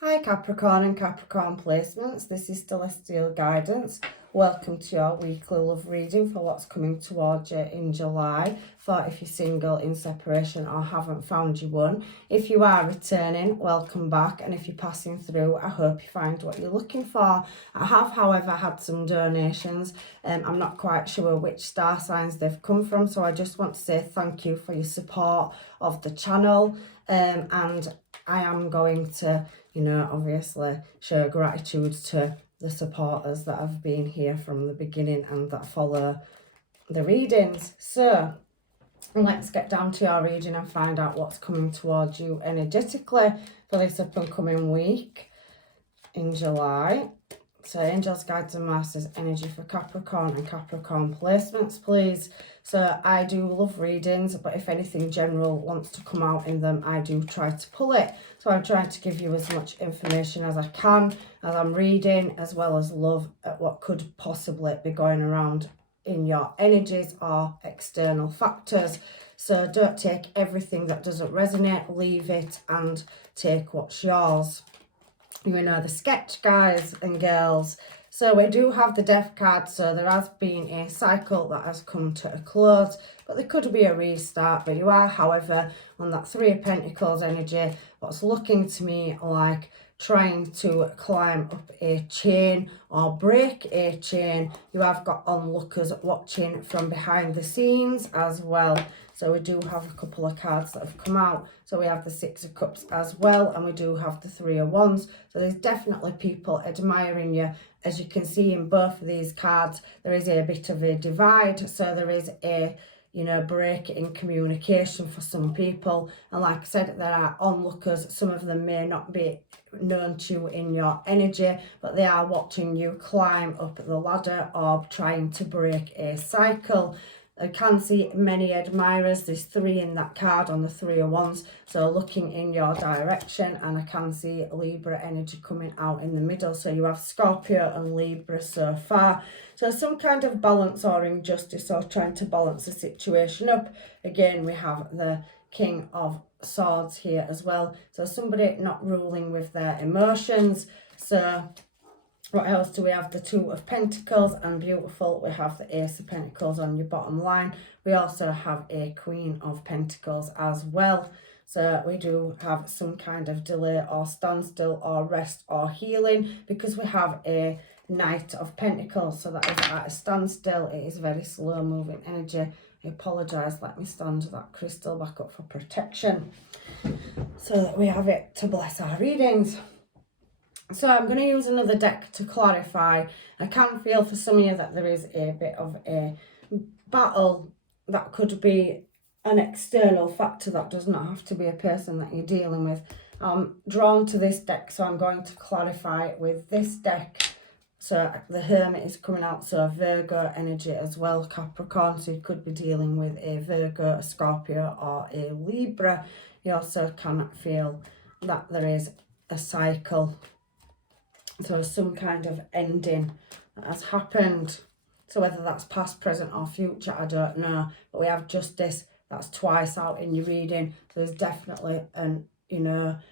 Hi Capricorn and Capricorn placements, this is Celestial Guidance. Welcome to your weekly love reading for what's coming towards you in July. For if you're single, in separation or haven't found your one. If you are returning, welcome back, and if you're passing through, I hope you find what you're looking for. I have however had some donations. I'm not quite sure which star signs they've come from, so I just want to say thank you for your support of the channel, and I am going to obviously show gratitude to the supporters that have been here from the beginning and that follow the readings. So let's get down to your reading and find out what's coming towards you energetically for this up and coming week in July. So angels, guides and masters energy for Capricorn and Capricorn placements, please. So I do love readings, but if anything general wants to come out in them, I do try to pull it. So I'm trying to give you as much information as I can as I'm reading, as well as love at what could possibly be going around in your energies or external factors. So don't take everything that doesn't resonate, leave it and take what's yours. You know the sketch, guys and girls. So we do have the death card, so there has been a cycle that has come to a close, but there could be a restart. But you are, however, on that Three of Pentacles energy, what's looking to me like trying to climb up a chain or break a chain. You have got onlookers watching from behind the scenes as well. So we do have a couple of cards that have come out. So we have the Six of Cups as well, and we do have the Three of Wands. So there's definitely people admiring you. As you can see in both of these cards, there is a bit of a divide. So there is a break in communication for some people. And like I said, there are onlookers. Some of them may not be known to you in your energy, but they are watching you climb up the ladder or trying to break a cycle. I can see many admirers. There's three in that card on the Three of Wands, so looking in your direction, and I can see Libra energy coming out in the middle. So you have Scorpio and Libra so far. So some kind of balance or injustice, or trying to balance the situation up. Again, we have the King of Swords here as well. So somebody not ruling with their emotions. So what else do we have? The Two of Pentacles, and beautiful, we have the Ace of Pentacles on your bottom line. We also have a Queen of Pentacles as well. So we do have some kind of delay or standstill or rest or healing, because we have a Knight of Pentacles. So that is at a standstill. It is very slow moving energy. I apologise. Let me stand that crystal back up for protection so that we have it to bless our readings. So I'm going to use another deck to clarify. I can feel for some of you that there is a bit of a battle that could be an external factor. That does not have to be a person that you're dealing with. I'm drawn to this deck, so I'm going to clarify with this deck. So the Hermit is coming out, so Virgo energy as well, Capricorn. So you could be dealing with a Virgo, a Scorpio or a Libra. You also can feel that there is a cycle. So some kind of ending that has happened. So whether that's past, present or future, I don't know. But we have Justice, that's twice out in your reading. So there's definitely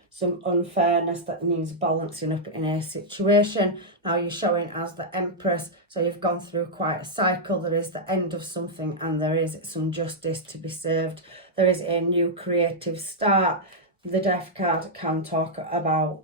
some unfairness that needs balancing up in a situation. Now you're showing as the Empress, so you've gone through quite a cycle. There is the end of something and there is some justice to be served. There is a new creative start. The Death card can talk about,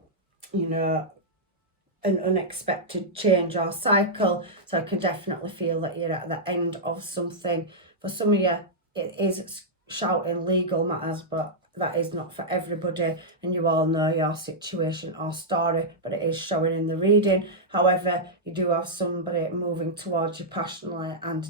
an unexpected change or cycle. So I can definitely feel that you're at the end of something. For some of you, it is shouting legal matters, but that is not for everybody, and you all know your situation or story, but it is showing in the reading. However, you do have somebody moving towards you passionately and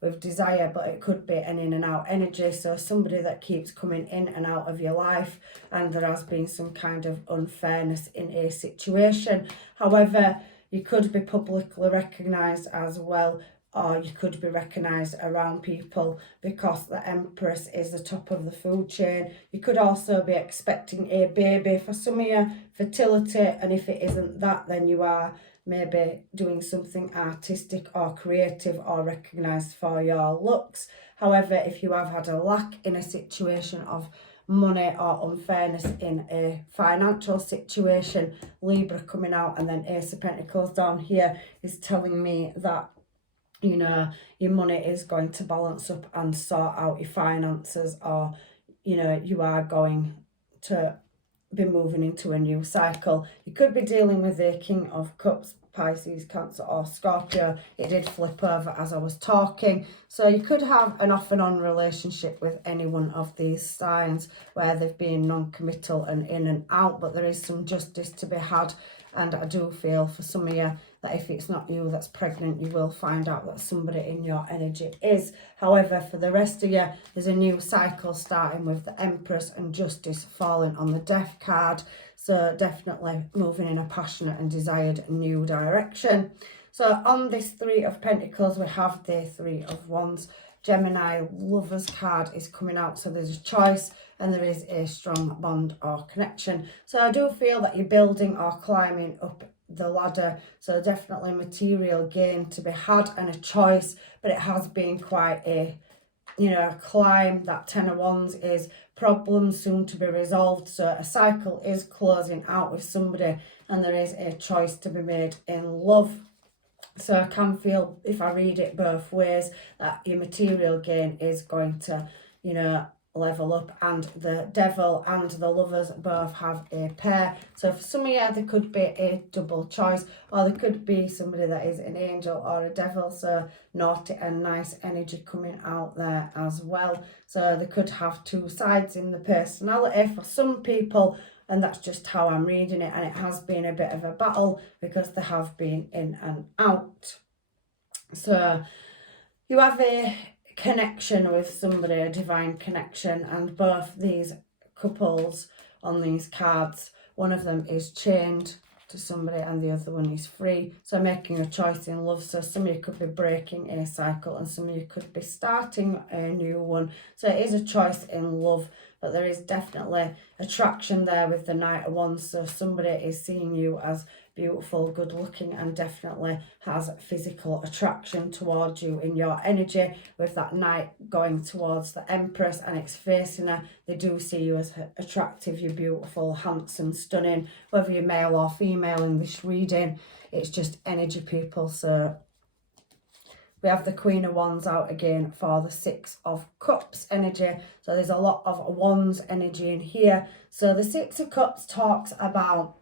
with desire, but it could be an in and out energy. So somebody that keeps coming in and out of your life, and there has been some kind of unfairness in a situation. However, you could be publicly recognised as well, or you could be recognised around people, because the Empress is the top of the food chain. You could also be expecting a baby. For some of you, fertility, and if it isn't that, then you are maybe doing something artistic or creative or recognised for your looks. However, if you have had a lack in a situation of money or unfairness in a financial situation. Libra coming out, and then Ace of Pentacles down here is telling me that, you know, your money is going to balance up and sort out your finances, or, you know, you are going to be moving into a new cycle. You could be dealing with the King of Cups, Pisces, Cancer or Scorpio. It did flip over as I was talking. So you could have an off and on relationship with any one of these signs where they've been non-committal and in and out, but there is some justice to be had. And I do feel for some of you that if it's not you that's pregnant, you will find out that somebody in your energy is. However, for the rest of you, there's a new cycle starting with the Empress and Justice falling on the Death card. So definitely moving in a passionate and desired new direction. So on this Three of Pentacles, we have the Three of Wands. Gemini Lovers card is coming out, so there's a choice and there is a strong bond or connection. So I do feel that you're building or climbing up the ladder, so definitely material gain to be had and a choice, but it has been quite a, you know, a climb. That Ten of Wands is problems soon to be resolved, so a cycle is closing out with somebody and there is a choice to be made in love. So I can feel, if I read it both ways, that your material gain is going to, you know, level up, and the Devil and the Lovers both have a pair. So for some of you, there could be a double choice, or there could be somebody that is an angel or a devil, so naughty and nice energy coming out there as well. So they could have two sides in the personality for some people, and that's just how I'm reading it, and it has been a bit of a battle because they have been in and out. So you have a connection with somebody, a divine connection, and both these couples on these cards, one of them is chained to somebody and the other one is free, so making a choice in love. So some of you could be breaking a cycle and some of you could be starting a new one. So it is a choice in love, but there is definitely attraction there with the Knight of Wands. So somebody is seeing you as beautiful, good looking, and definitely has physical attraction towards you in your energy, with that Knight going towards the Empress and it's facing her. They do see you as attractive, you're beautiful, handsome, stunning, whether you're male or female in this reading. It's just energy, people. So we have the Queen of Wands out again for the Six of Cups energy. So there's a lot of Wands energy in here. So the Six of Cups talks about,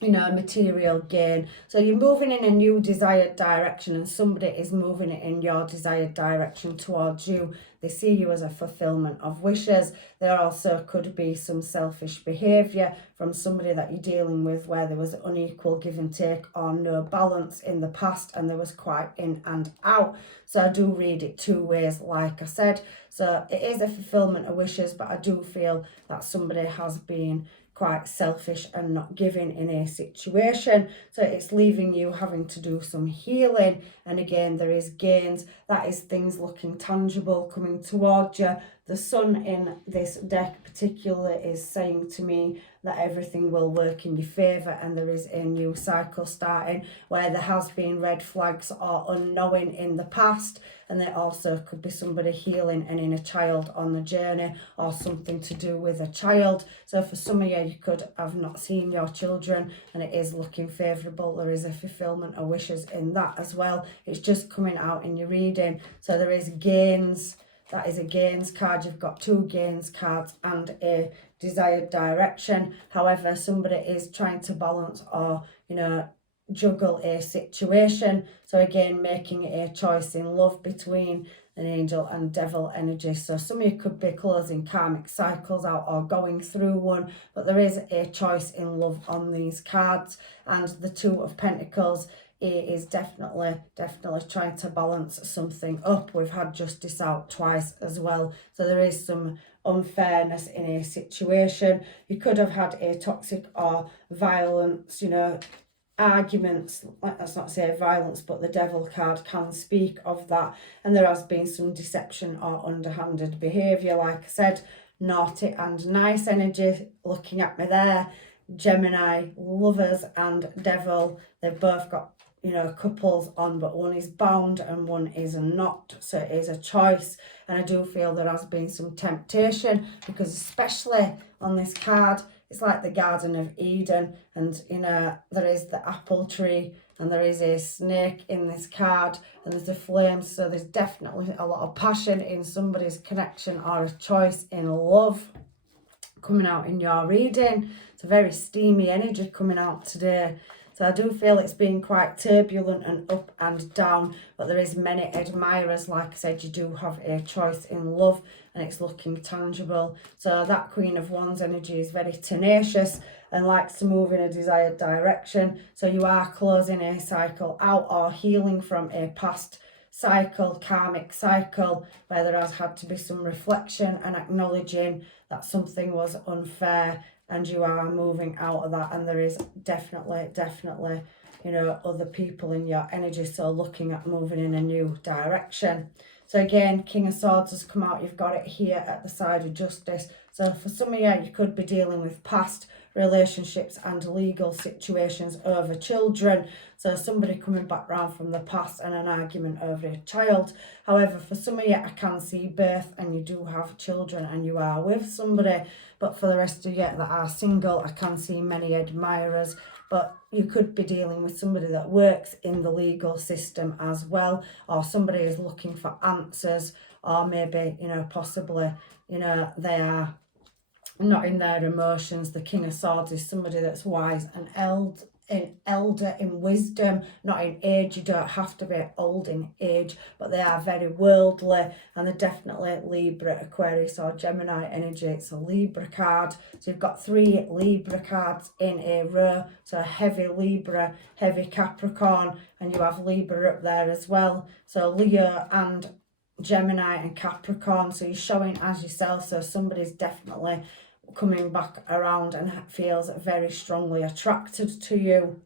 you know, material gain. So you're moving in a new desired direction and somebody is moving it in your desired direction towards you. They see you as a fulfillment of wishes. There also could be some selfish behaviour from somebody that you're dealing with where there was unequal give and take or no balance in the past and there was quite in and out. So I do read it two ways, like I said. So it is a fulfillment of wishes, but I do feel that somebody has been quite selfish and not giving in a situation, so it's leaving you having to do some healing. And again, there is gains, that is things looking tangible coming towards you. The Sun in this deck particularly is saying to me that everything will work in your favour and there is a new cycle starting where there has been red flags or unknowing in the past, and there also could be somebody healing an inner child on the journey or something to do with a child. So for some of you, you could have not seen your children and it is looking favourable. There is a fulfilment of wishes in that as well. It's just coming out in your reading. So there is gains. That is a gains card. You've got two gains cards and a desired direction. However, somebody is trying to balance or, you know, juggle a situation. So again, making a choice in love between an angel and devil energy. So some of you could be closing karmic cycles out or going through one, but there is a choice in love on these cards. And the Two of Pentacles, it is definitely trying to balance something up. We've had justice out twice as well, so there is some unfairness in a situation. You could have had a toxic or violence, you know, arguments. Let's not say violence, but the Devil card can speak of that, and there has been some deception or underhanded behaviour. Like I said, naughty and nice energy looking at me there. Gemini Lovers and Devil, they've both got you know, couples on, but one is bound and one is not. So it is a choice. And I do feel there has been some temptation, because especially on this card, it's like the Garden of Eden, and you know, there is the apple tree and there is a snake in this card, and there's the flames. So there's definitely a lot of passion in somebody's connection or a choice in love coming out in your reading. It's a very steamy energy coming out today. So I do feel it's been quite turbulent and up and down, but there is many admirers. Like I said, you do have a choice in love and it's looking tangible. So that Queen of Wands energy is very tenacious and likes to move in a desired direction. So you are closing a cycle out or healing from a past cycle, karmic cycle, where there has had to be some reflection and acknowledging that something was unfair, and you are moving out of that. And there is definitely, you know, other people in your energy, so looking at moving in a new direction. So again, King of Swords has come out. You've got it here at the side of Justice. So for some of you could be dealing with past relationships and legal situations over children. So somebody coming back round from the past and an argument over a child. However, for some of you, I can see birth and you do have children and you are with somebody. But for the rest of you that are single, I can see many admirers. But you could be dealing with somebody that works in the legal system as well, or somebody is looking for answers, or maybe, you know, possibly, you know, they are not in their emotions. The King of Swords is somebody that's wise and elder in wisdom, not in age. You don't have to be old in age, but they are very worldly, and they're definitely Libra, Aquarius or Gemini energy. It's a Libra card. So you've got 3 Libra cards in a row. So heavy Libra, heavy Capricorn, and you have Libra up there as well. So Leo and Gemini and Capricorn. So you're showing as yourself. So somebody's definitely coming back around and feels very strongly attracted to you.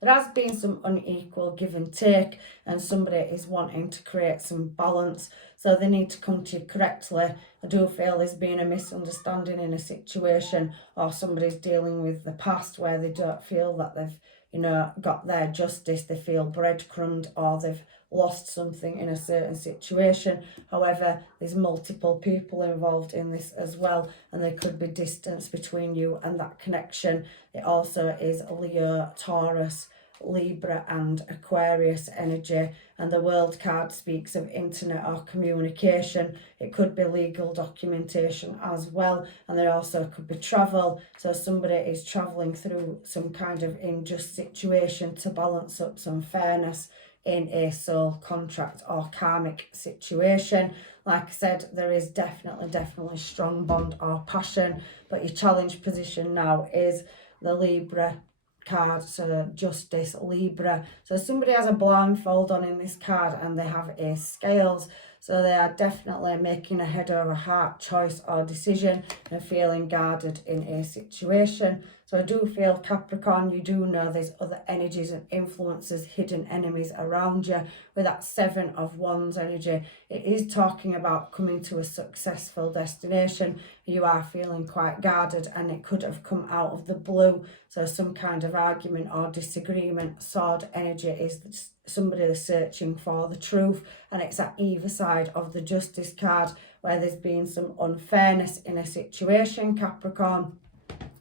There has been some unequal give and take, and somebody is wanting to create some balance, so they need to come to you correctly. I do feel there's been a misunderstanding in a situation, or somebody's dealing with the past where they don't feel that they've, you know, got their justice. They feel breadcrumbed, or they've lost something in a certain situation. However, there's multiple people involved in this as well, and there could be distance between you and that connection. It also is Leo, Taurus, Libra and Aquarius energy, and the World card speaks of internet or communication. It could be legal documentation as well, and there also could be travel. So somebody is traveling through some kind of unjust situation to balance up some fairness in a soul contract or karmic situation. Like I said, there is definitely strong bond or passion, but your challenge position now is the Libra card, so Justice, Libra. So somebody has a blindfold on in this card and they have a scales. So they are definitely making a head over heart choice or decision and feeling guarded in a situation. So I do feel, Capricorn, you do know there's other energies and influences, hidden enemies around you. With that 7 of Wands energy, it is talking about coming to a successful destination. You are feeling quite guarded, and it could have come out of the blue. So some kind of argument or disagreement. Sword energy is somebody searching for the truth, and it's at either side of the Justice card where there's been some unfairness in a situation, Capricorn.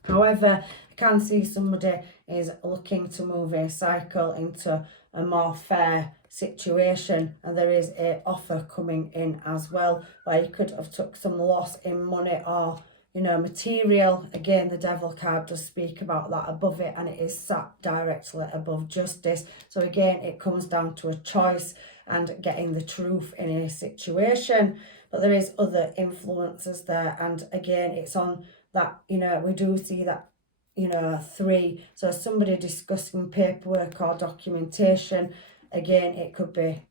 However, I can see somebody is looking to move a cycle into a more fair situation, and there is a offer coming in as well, where you could have took some loss in money or, you know, material. Again, the Devil card does speak about that above it, and it is sat directly above Justice. So again, it comes down to a choice and getting the truth in a situation. But there is other influences there, and again, it's on that, you know, we do see that, you know, 3. So somebody discussing paperwork or documentation. Again, it could be,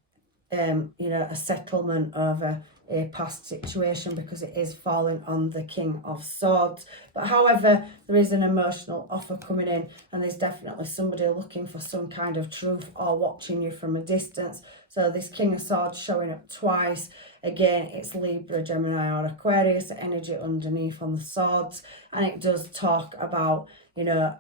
you know, a settlement over a past situation, because it is falling on the King of Swords. But however, there is an emotional offer coming in, and there's definitely somebody looking for some kind of truth or watching you from a distance. So this King of Swords showing up twice. Again, it's Libra, Gemini or Aquarius energy underneath on the swords, and it does talk about, you know,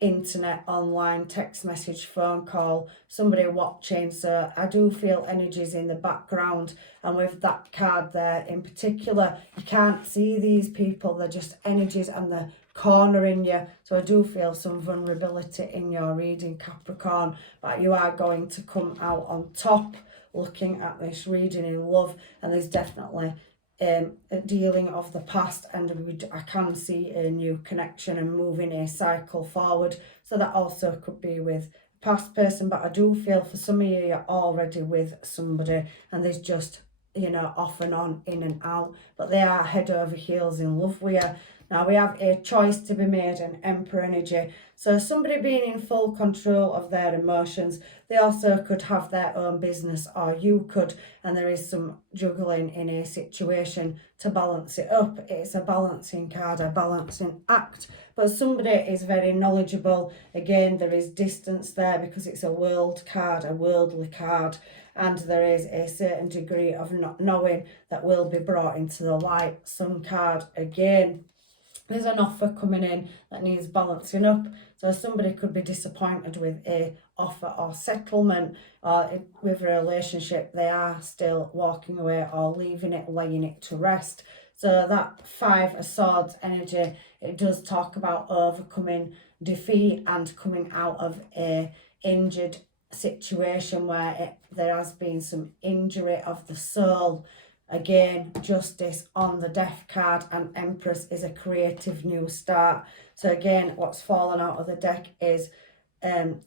internet, online, text message, phone call, somebody watching. So I do feel energies in the background, and with that card there in particular, you can't see these people, they're just energies and they're cornering you. So I do feel some vulnerability in your reading, Capricorn, but you are going to come out on top looking at this reading in love. And there's definitely a dealing of the past, and I can see a new connection and moving a cycle forward. So that also could be with a past person, but I do feel for some of you, you're already with somebody and there's just, you know, off and on, in and out, but they are head over heels in love with you. Now we have a choice to be made, an Emperor energy. So somebody being in full control of their emotions. They also could have their own business, or you could, and there is some juggling in a situation to balance it up. It's a balancing card, a balancing act. But somebody is very knowledgeable. Again, there is distance there because it's a world card, a worldly card. And there is a certain degree of not knowing that will be brought into the light. Some card again. There's an offer coming in that needs balancing up. So somebody could be disappointed with a offer or settlement, or with a relationship, they are still walking away or leaving it, laying it to rest. So that Five of Swords energy, it does talk about overcoming defeat and coming out of a injured situation where there has been some injury of the soul. Again, Justice on the Death card, and Empress is a creative new start. So again, what's fallen out of the deck is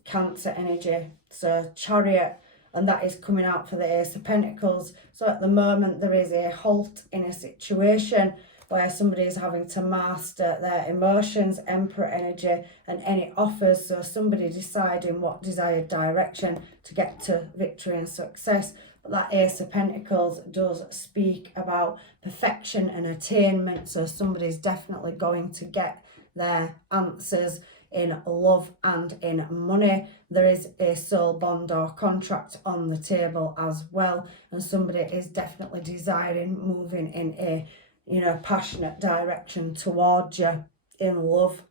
Cancer energy, so Chariot, and that is coming out for the Ace of Pentacles. So at the moment there is a halt in a situation where somebody is having to master their emotions, Emperor energy, and any offers. So somebody deciding what desired direction to get to victory and success. But that Ace of Pentacles does speak about perfection and attainment. So somebody's definitely going to get their answers in love and in money. There is a soul bond or contract on the table as well. And somebody is definitely desiring moving in a, you know, passionate direction towards you in love.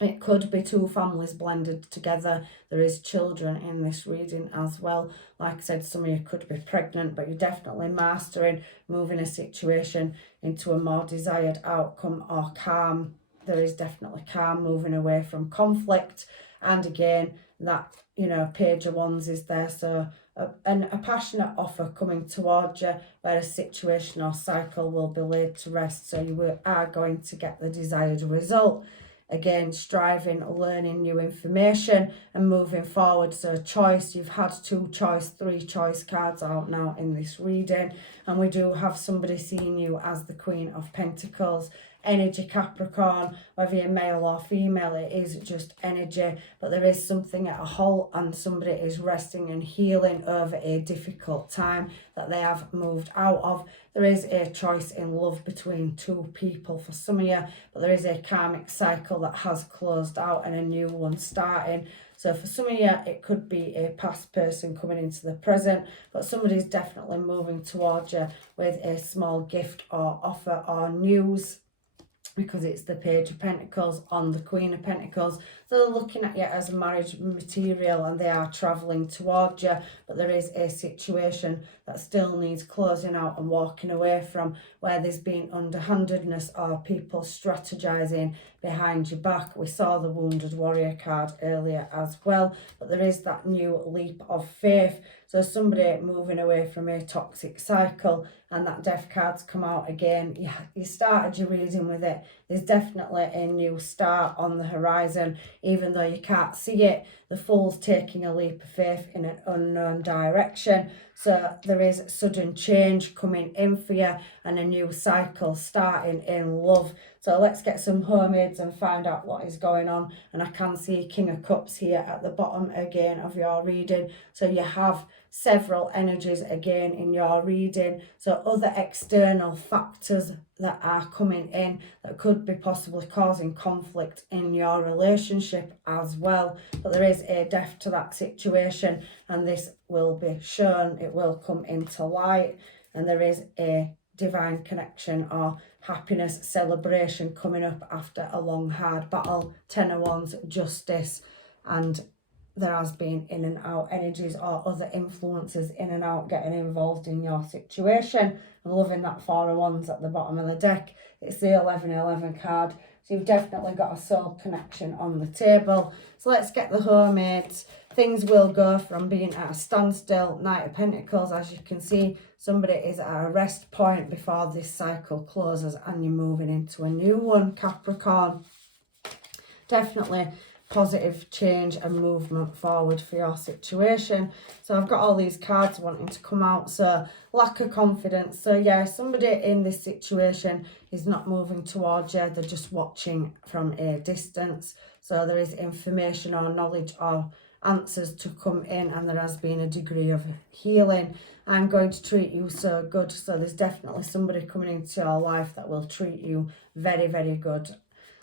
It could be two families blended together. There is children in this reading as well. Like I said, some of you could be pregnant, but you're definitely mastering, moving a situation into a more desired outcome or calm. There is definitely calm, moving away from conflict. And again, that, you know, Page of Wands is there. So a passionate offer coming towards you where a situation or cycle will be laid to rest. So you are going to get the desired result. Again, striving, learning new information and moving forward. So choice, you've had 2 choice, 3 choice cards out now in this reading. And we do have somebody seeing you as the Queen of Pentacles. Energy, Capricorn, whether you're male or female, it is just energy, but there is something at a halt and somebody is resting and healing over a difficult time that they have moved out of. There is a choice in love between 2 people for some of you, but there is a karmic cycle that has closed out and a new one starting. So for some of you, it could be a past person coming into the present, but somebody's definitely moving towards you with a small gift or offer or news, because it's the Page of Pentacles on the Queen of Pentacles. So they're looking at you as marriage material and they are travelling towards you, but there is a situation that still needs closing out and walking away from, where there's been underhandedness or people strategizing behind your back. We saw the Wounded Warrior card earlier as well, but there is that new leap of faith. So somebody moving away from a toxic cycle, and that Death card's come out again. You started your reading with it. There's definitely a new start on the horizon, even though you can't see it. The Fool's taking a leap of faith in an unknown direction. So there is sudden change coming in for you and a new cycle starting in love. So let's get some homemades and find out what is going on. And I can see King of Cups here at the bottom again of your reading. So you have several energies again in your reading. So other external factors that are coming in that could be possibly causing conflict in your relationship as well. But there is a death to that situation, and this will be shown. It will come into light, and there is a divine connection or happiness, celebration coming up after a long, hard battle. 10 of Wands, justice, and there has been in and out energies or other influences in and out getting involved in your situation. I'm loving that 4 of Wands at the bottom of the deck. It's the 1111 card. So you've definitely got a soul connection on the table. So let's get the homemades. Things will go from being at a standstill. Knight of Pentacles, as you can see, somebody is at a rest point before this cycle closes and you're moving into a new one, Capricorn. Definitely positive change and movement forward for your situation. So I've got all these cards wanting to come out. So lack of confidence. So yeah, somebody in this situation is not moving towards you. They're just watching from a distance. So there is information or knowledge or answers to come in, and there has been a degree of healing. I'm going to treat you so good. So there's definitely somebody coming into your life that will treat you very, very good.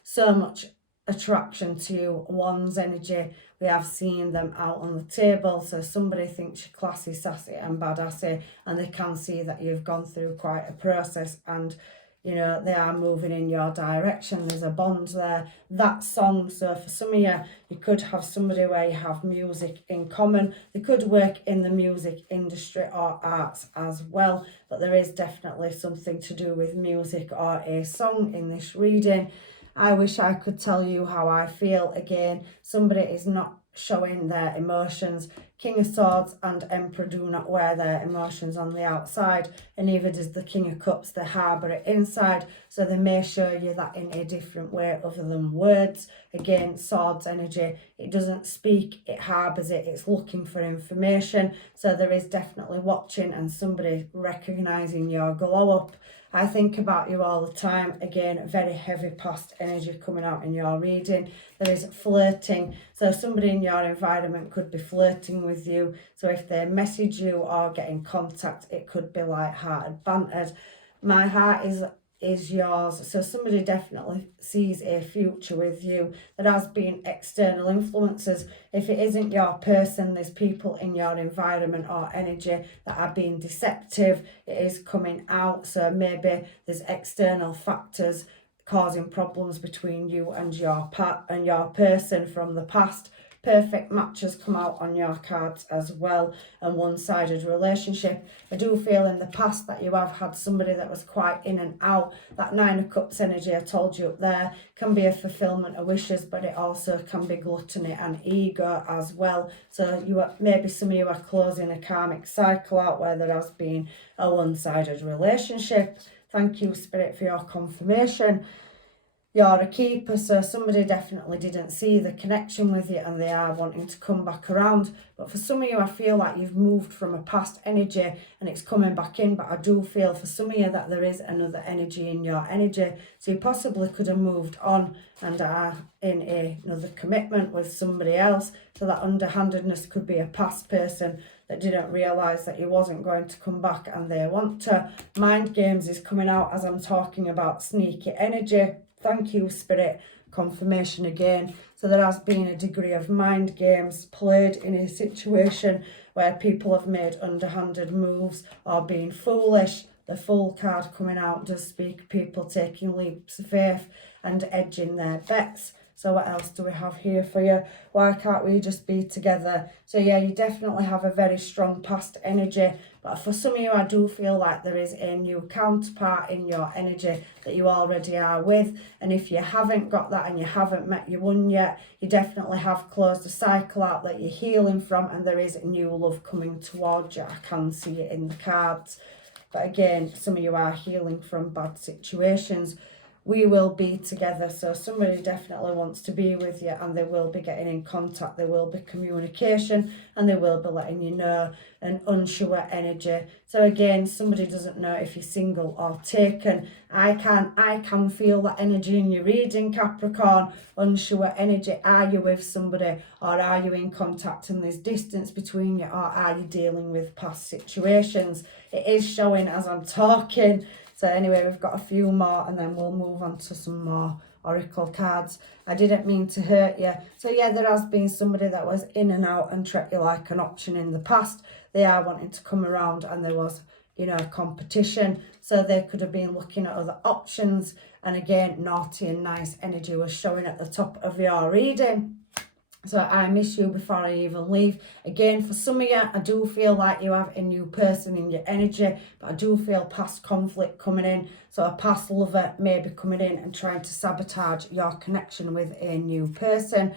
So much attraction to you. Wands energy, we have seen them out on the table. So somebody thinks you're classy, sassy and badassy, and they can see that you've gone through quite a process, and you know they are moving in your direction. There's a bond there. That song, so for some of you, you could have somebody where you have music in common. They could work in the music industry or arts as well, but there is definitely something to do with music or a song in this reading. I wish I could tell you how I feel. Again, somebody is not showing their emotions. King of Swords and Emperor do not wear their emotions on the outside, and neither does the King of Cups. They harbour it inside, so they may show you that in a different way other than words. Again, Swords energy, it doesn't speak, it harbours it, it's looking for information. So there is definitely watching and somebody recognising your glow up. I think about you all the time. Again, very heavy past energy coming out in your reading. There is flirting. So somebody in your environment could be flirting with you. So if they message you or get in contact, it could be light-hearted banter. My heart is yours. So somebody definitely sees a future with you. There has been external influences. If it isn't your person, there's people in your environment or energy that are being deceptive. It is coming out. So maybe there's external factors causing problems between you and your person from the past. Perfect matches come out on your cards as well, and one-sided relationship. I do feel in the past that you have had somebody that was quite in and out. That 9 of Cups energy I told you up there can be a fulfillment of wishes, but it also can be gluttony and ego as well. So maybe some of you are closing a karmic cycle out where there has been a one-sided relationship. Thank you, Spirit, for your confirmation. You're a keeper, so somebody definitely didn't see the connection with you and they are wanting to come back around. But for some of you, I feel like you've moved from a past energy and it's coming back in. But I do feel for some of you that there is another energy in your energy. So you possibly could have moved on and are in another commitment with somebody else. So that underhandedness could be a past person that didn't realise that he wasn't going to come back and they want to. Mind games is coming out as I'm talking about sneaky energy. Thank you, Spirit. Confirmation again. So there has been a degree of mind games played in a situation where people have made underhanded moves or been foolish. The Fool card coming out does speak people taking leaps of faith and edging their bets. So what else do we have here for you? Why can't we just be together? So yeah, you definitely have a very strong past energy. But for some of you, I do feel like there is a new counterpart in your energy that you already are with. And if you haven't got that and you haven't met your one yet, you definitely have closed a cycle out that you're healing from. And there is new love coming towards you. I can see it in the cards. But again, some of you are healing from bad situations. We will be together. So somebody definitely wants to be with you and they will be getting in contact. There will be communication and they will be letting you know. An unsure energy. So again, somebody doesn't know if you're single or taken. I can feel that energy in your reading, Capricorn. Unsure energy. Are you with somebody or are you in contact and there's distance between you, or are you dealing with past situations? It is showing as I'm talking. So anyway, we've got a few more and then we'll move on to some more oracle cards. I didn't mean to hurt you. So yeah, there has been somebody that was in and out and treated you like an option in the past. They are wanting to come around and there was you know, competition. So they could have been looking at other options. And again, naughty and nice energy was showing at the top of your reading. So I miss you before I even leave. Again, for some of you, I do feel like you have a new person in your energy, but I do feel past conflict coming in. So a past lover may be coming in and trying to sabotage your connection with a new person,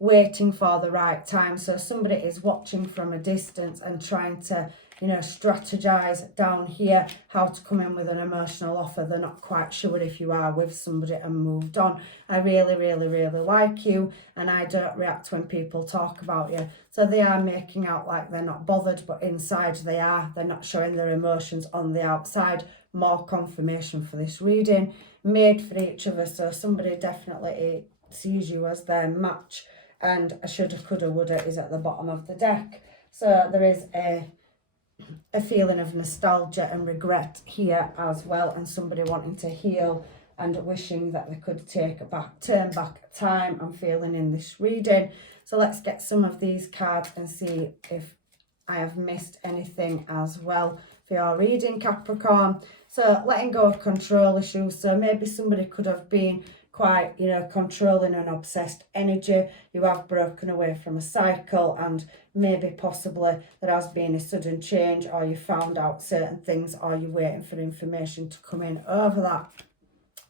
waiting for the right time. So somebody is watching from a distance and trying to, you know, strategize down here how to come in with an emotional offer. They're not quite sure if you are with somebody and moved on. I really, really, really like you, and I don't react when people talk about you. So they are making out like they're not bothered, but inside they are. They're not showing their emotions on the outside. More confirmation for this reading. Made for each other. So somebody definitely sees you as their match. And a shoulda, coulda, woulda is at the bottom of the deck. So there is a feeling of nostalgia and regret here as well, and somebody wanting to heal and wishing that they could turn back time. I'm feeling in this reading. So let's get some of these cards and see if I have missed anything as well for your reading, Capricorn. So letting go of control issues. So maybe somebody could have been quite, you know, controlling and obsessed energy. You have broken away from a cycle, and maybe possibly there has been a sudden change, or you found out certain things, or you're waiting for information to come in over that.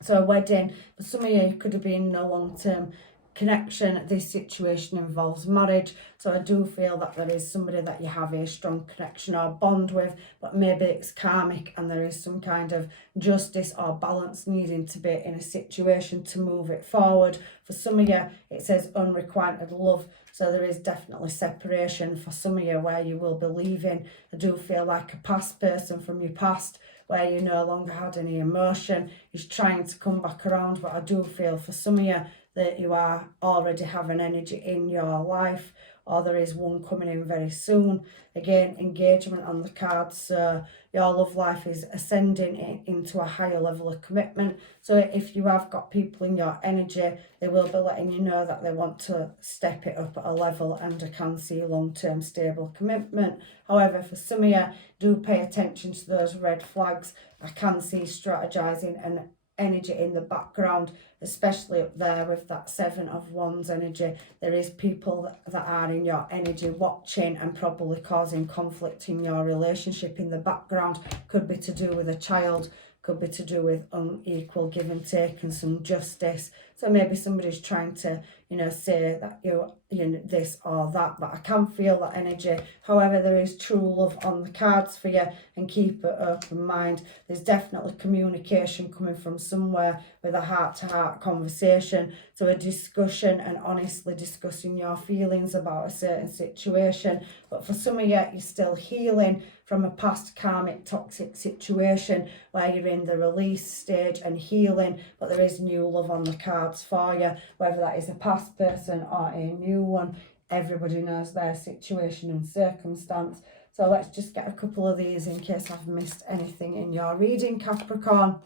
So a wedding, for some of you could have been in a long-term connection. This situation involves marriage, so I do feel that there is somebody that you have a strong connection or bond with, but maybe it's karmic and there is some kind of justice or balance needing to be in a situation to move it forward. For some of you, it says unrequited love, so there is definitely separation for some of you where you will be leaving. I do feel like a past person from your past where you no longer had any emotion is trying to come back around, but I do feel for some of you that you are already having energy in your life, or there is one coming in very soon. Again, engagement on the cards, so your love life is ascending into a higher level of commitment. So if you have got people in your energy, they will be letting you know that they want to step it up at a level, and I can see long-term stable commitment. However, for some of you, do pay attention to those red flags. I can see strategizing and energy in the background, especially up there with that 7 of Wands energy. There is people that are in your energy watching and probably causing conflict in your relationship in the background. Could be to do with a child, could be to do with unequal give and take and some justice. So maybe somebody's trying to, you know, say that you know, this or that, but I can feel that energy. However, there is true love on the cards for you, and keep an open mind. There's definitely communication coming from somewhere with a heart-to-heart conversation. So a discussion and honestly discussing your feelings about a certain situation. But for some of you, you're still healing from a past karmic toxic situation where you're in the release stage and healing, but there is new love on the cards for you, whether that is a past person or a new one. Everybody knows their situation and circumstance. So let's just get a couple of these in case I've missed anything in your reading, Capricorn.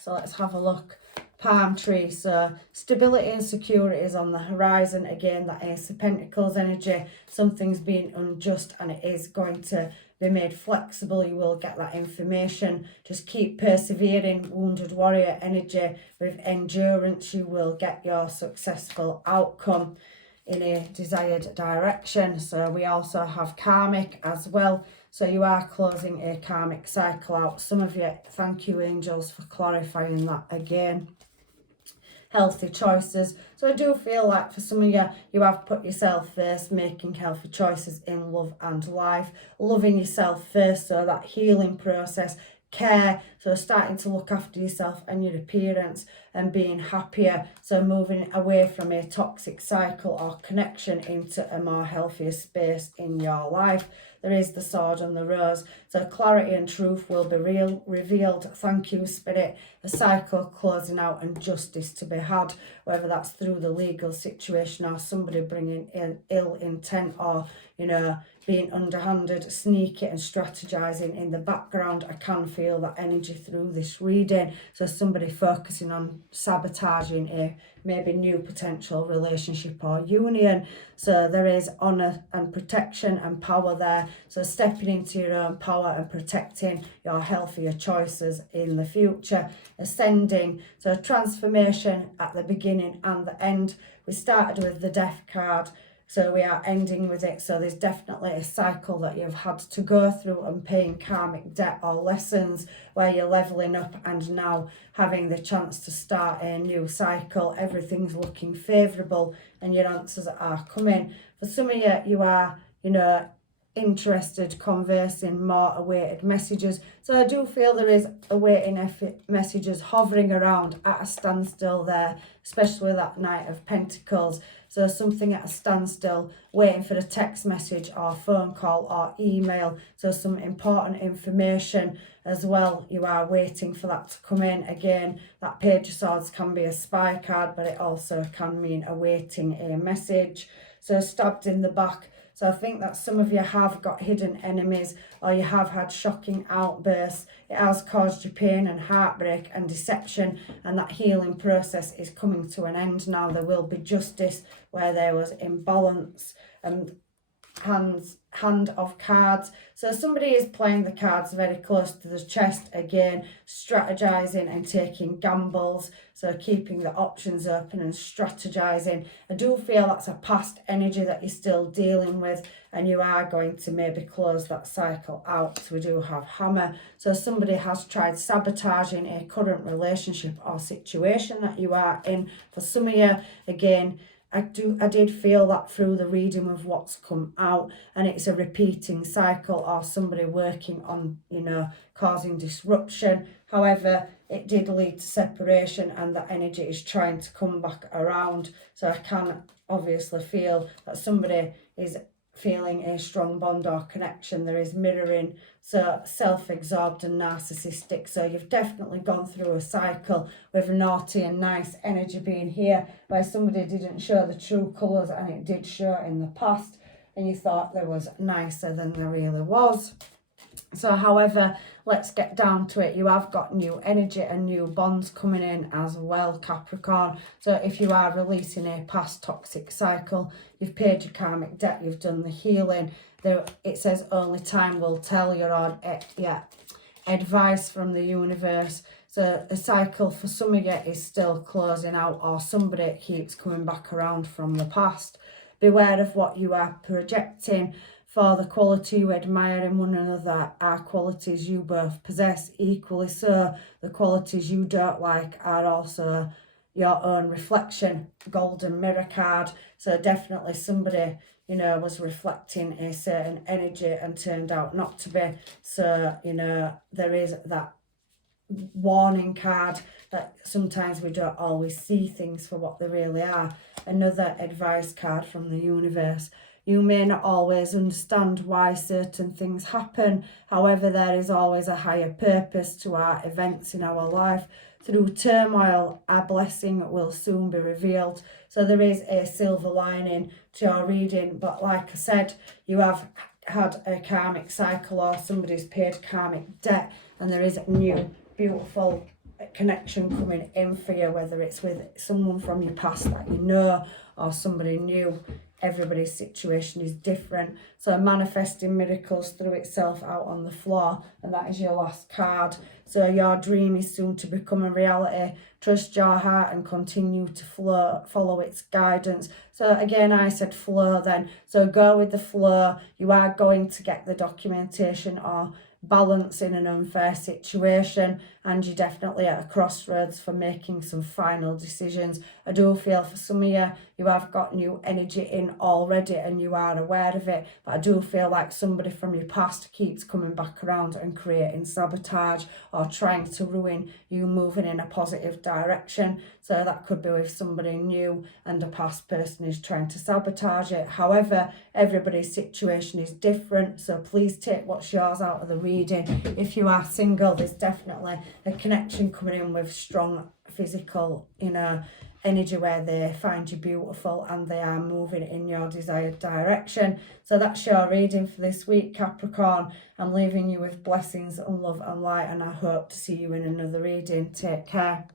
So let's have a look. Palm tree, so stability and security is on the horizon. Again, that Ace of Pentacles energy, something's being unjust and it is going to be made flexible. You will get that information. Just keep persevering. Wounded warrior energy, with endurance you will get your successful outcome in a desired direction. So we also have karmic as well, so you are closing a karmic cycle out. Some of you, thank you angels for clarifying that again. Healthy choices. So I do feel like for some of you, you have put yourself first, making healthy choices in love and life, loving yourself first, so that healing process, care, so starting to look after yourself and your appearance and being happier, so moving away from a toxic cycle or connection into a more healthier space in your life. There is the sword and the rose, so clarity and truth will be revealed. Thank you, Spirit. The cycle closing out and justice to be had, whether that's through the legal situation or somebody bringing in ill intent, or, you know, being underhanded, sneaky and strategizing in the background. I can feel that energy through this reading. So somebody focusing on sabotaging a maybe new potential relationship or union. So there is honour and protection and power there. So stepping into your own power and protecting your healthier choices in the future. Ascending, so transformation at the beginning and the end. We started with the Death card, so we are ending with it. So there's definitely a cycle that you've had to go through and paying karmic debt or lessons where you're leveling up and now having the chance to start a new cycle. Everything's looking favourable and your answers are coming. For some of you, you are, interested, conversing, more awaited messages. So I do feel there is awaiting messages hovering around at a standstill there, especially with that Knight of Pentacles. So something at a standstill, waiting for a text message or phone call or email. So some important information as well. You are waiting for that to come in. Again, that Page of Swords can be a spy card, but it also can mean awaiting a message. So stabbed in the back. So I think that some of you have got hidden enemies or you have had shocking outbursts. It has caused you pain and heartbreak and deception, and that healing process is coming to an end now. There will be justice where there was imbalance. And hand of cards. So somebody is playing the cards very close to the chest, again strategizing and taking gambles, so keeping the options open and strategizing. I do feel that's a past energy that you're still dealing with, and you are going to maybe close that cycle out. So we do have Hammer. So somebody has tried sabotaging a current relationship or situation that you are in. For some of you, again, I did feel that through the reading of what's come out, and it's a repeating cycle or somebody working on, causing disruption. However, it did lead to separation and that energy is trying to come back around. So I can obviously feel that somebody is feeling a strong bond or connection. There is mirroring, so self-absorbed and narcissistic. So you've definitely gone through a cycle with naughty and nice energy being here, where somebody didn't show the true colours and it did show in the past, and you thought there was nicer than there really was. So however, let's get down to it. You have got new energy and new bonds coming in as well, Capricorn. So if you are releasing a past toxic cycle, you've paid your karmic debt, you've done the healing. It says only time will tell. You're on advice from the universe. So a cycle for some of you is still closing out, or somebody keeps coming back around from the past. Beware of what you are projecting. For the quality you admire in one another are qualities you both possess. Equally so, the qualities you don't like are also your own reflection. Golden Mirror card. So definitely somebody, was reflecting a certain energy and turned out not to be. So, there is that warning card that sometimes we don't always see things for what they really are. Another advice card from the universe. You may not always understand why certain things happen. However, there is always a higher purpose to our events in our life. Through turmoil, our blessing will soon be revealed. So there is a silver lining to your reading. But like I said, you have had a karmic cycle or somebody's paid karmic debt, and there is a new, beautiful connection coming in for you, whether it's with someone from your past that you know or somebody new. Everybody's situation is different. So manifesting miracles through itself out on the floor, and that is your last card. So your dream is soon to become a reality. Trust your heart and continue to follow its guidance. So again, I said flow then. So go with the flow. You are going to get the documentation or balance in an unfair situation, and you're definitely at a crossroads for making some final decisions. I do feel for some of you, you have got new energy in already and you are aware of it, but I do feel like somebody from your past keeps coming back around and creating sabotage or trying to ruin you moving in a positive direction. So that could be with somebody new and a past person is trying to sabotage it. However, everybody's situation is different, so please take what's yours out of the reading. If you are single, there's definitely a connection coming in with strong physical, energy where they find you beautiful and they are moving in your desired direction. So that's your reading for this week, Capricorn. I'm leaving you with blessings and love and light, and I hope to see you in another reading. Take care.